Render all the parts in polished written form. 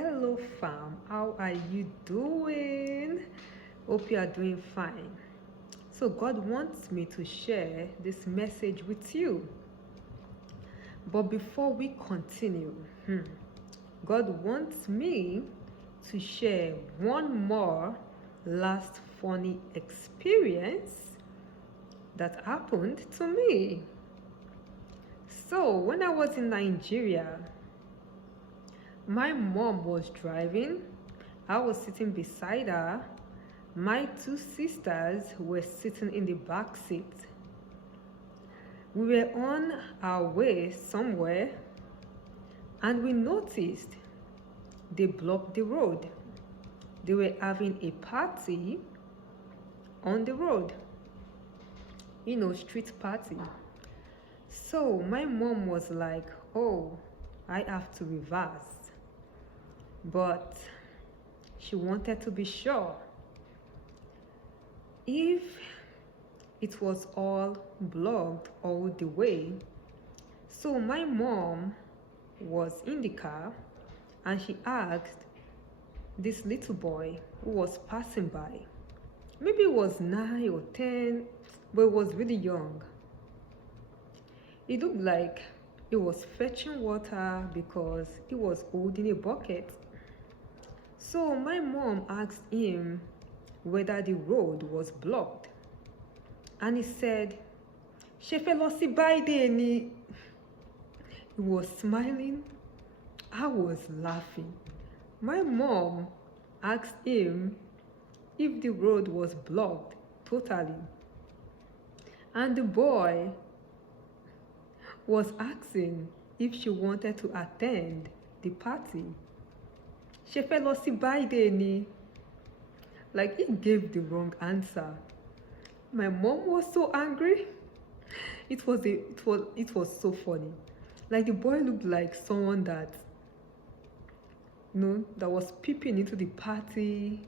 Hello fam, how are you doing? Hope you are doing fine. So God wants me to share this message with you. But before we continue, God wants me to share one more last funny experience that happened to me. So when I was in Nigeria, my mom was driving. I was sitting beside her. My two sisters were sitting in the back seat. We were on our way somewhere and we noticed they blocked the road. They were having a party on the road, street party. So my mom was like, oh, I have to reverse. But she wanted to be sure if it was all blocked all the way. So my mom was in the car and she asked this little boy who was passing by, maybe it was 9 or 10, but it was really young. It looked like he was fetching water because he was holding a bucket. So my mom asked him whether the road was blocked. And he said, "Shefe lọ sí Biden ni." He was smiling. I was laughing. My mom asked him if the road was blocked totally. And the boy was asking if she wanted to attend the party. Shefe lọ sí Biden ni. Like, he gave the wrong answer. My mom was so angry. It was so funny. Like, the boy looked like someone that that was peeping into the party.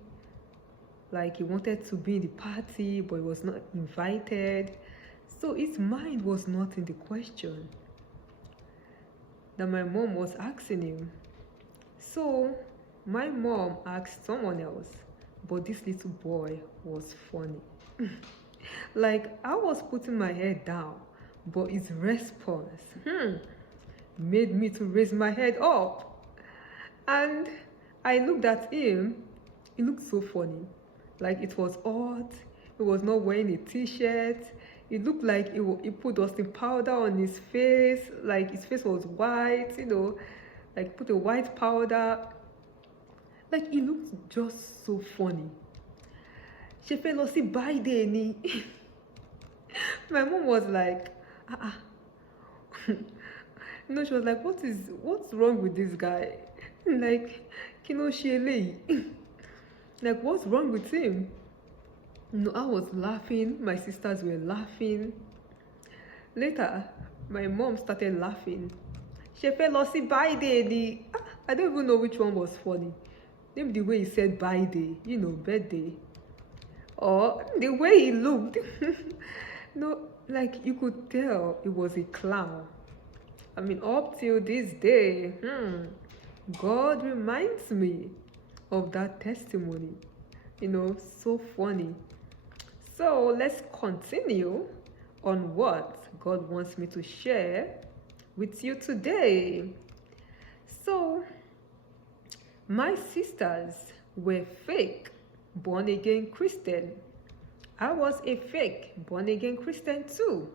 Like, he wanted to be in the party but he was not invited. So his mind was not in the question that my mom was asking him. So my mom asked someone else, but this little boy was funny. Like, I was putting my head down, but his response made me to raise my head up. And I looked at him. He looked so funny. Like, it was hot. He was not wearing a t-shirt. It looked like he put dusting powder on his face. Like, his face was white, like put a white powder. Like, he looked just so funny. Shefe lọ sí Biden ni. My mom was like, she was like, what's wrong with this guy? Like, like, what's wrong with him? I was laughing. My sisters were laughing. Later, my mom started laughing. Shefe lọ sí Biden ni. I don't even know which one was funny. Maybe the way he said Biden, birthday. Or the way he looked. Like, you could tell it was a clown. I mean, up till this day, God reminds me of that testimony. So funny. So let's continue on what God wants me to share with you today. So, my sisters were fake born-again Christian. I was a fake born-again Christian too.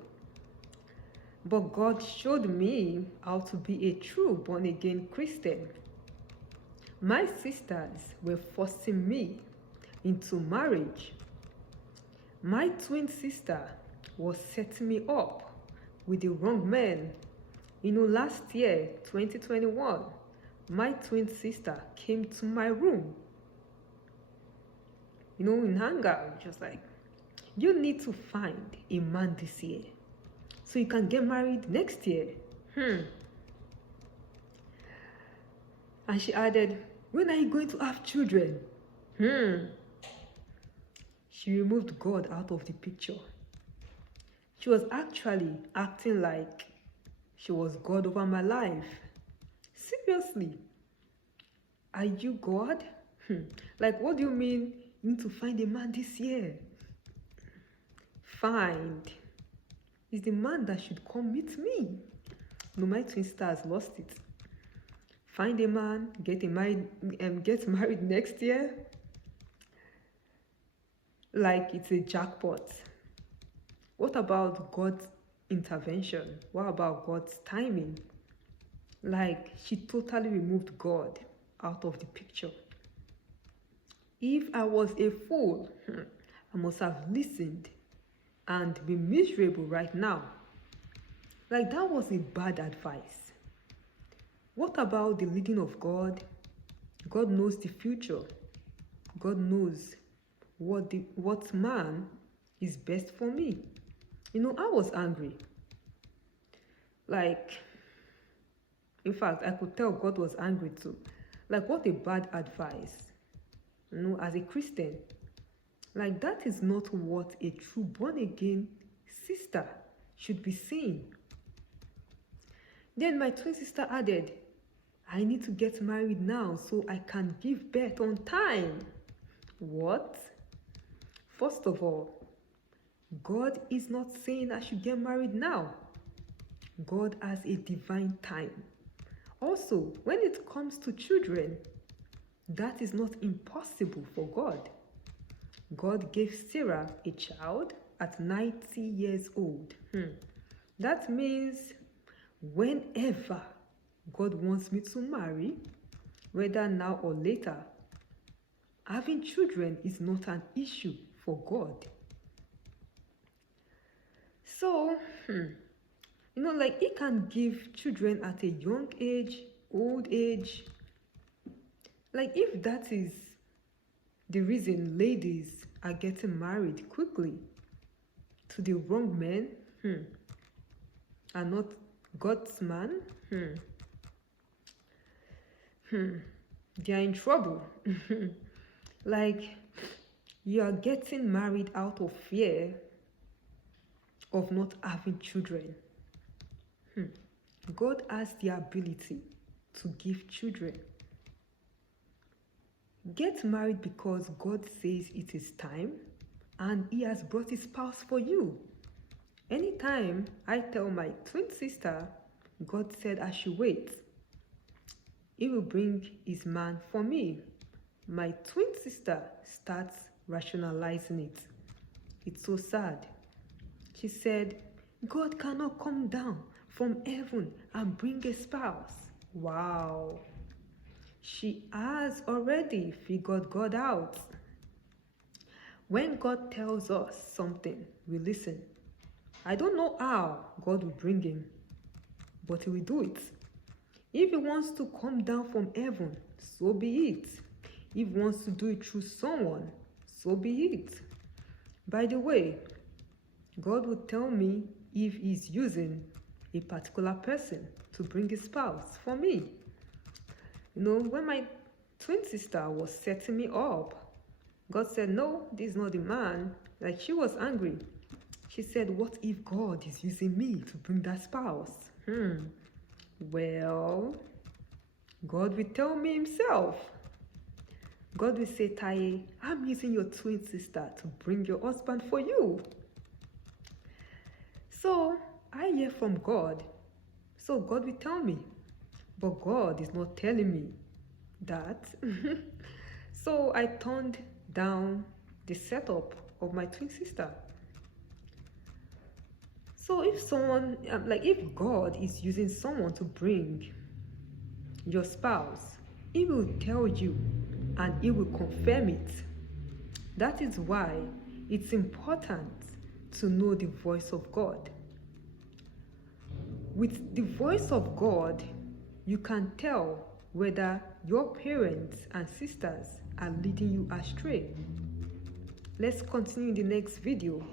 But God showed me how to be a true born-again Christian. My sisters were forcing me into marriage. My twin sister was setting me up with the wrong man. Last year, 2021, my twin sister came to my room. In hangout, just like, you need to find a man this year so you can get married next year. And she added, when are you going to have children? She removed God out of the picture. She was actually acting like she was God over my life. Seriously. Are you God? Like, what do you mean you need to find a man this year? Find is the man that should come meet me. No, my twin sister has lost it. Find a man, get married next year. Like it's a jackpot. What about God's intervention? What about God's timing? Like, she totally removed God out of the picture. If I was a fool, I must have listened and be miserable right now. Like, that was a bad advice. What about the leading of God? God knows the future. God knows what man is best for me. You know, I was angry. Like, in fact, I could tell God was angry too. Like, what a bad advice. You know, as a Christian, like, that is not what a true born-again sister should be saying. Then my twin sister added, I need to get married now so I can give birth on time. What? First of all, God is not saying I should get married now. God has a divine time. Also, when it comes to children, that is not impossible for God. God gave Sarah a child at 90 years old. That means whenever God wants me to marry, whether now or later, having children is not an issue for God. So, you know, like, He can give children at a young age, old age. Like, if that is the reason ladies are getting married quickly to the wrong men, and not God's man, they are in trouble. Like, you are getting married out of fear of not having children. God has the ability to give children. Get married because God says it is time and He has brought His spouse for you. Anytime I tell my twin sister, God said I should wait, He will bring His man for me. My twin sister starts rationalizing it. It's so sad. She said, God cannot come down from heaven and bring a spouse. Wow. She has already figured God out. When God tells us something, we listen. I don't know how God will bring him, but He will do it. If He wants to come down from heaven, so be it. If He wants to do it through someone, so be it. By the way, God will tell me if He's using a particular person to bring a spouse for me. You know, when my twin sister was setting me up, God said, no, this is not the man. Like, she was angry. She said, what if God is using me to bring that spouse? Well, God will tell me Himself. God will say, Taye, I'm using your twin sister to bring your husband for you. So I hear from God. So God will tell me. But God is not telling me that. So I turned down the setup of my twin sister. So if someone, if God is using someone to bring your spouse, He will tell you and He will confirm it. That is why it's important to know the voice of God. With the voice of God, you can tell whether your parents and sisters are leading you astray. Let's continue in the next video.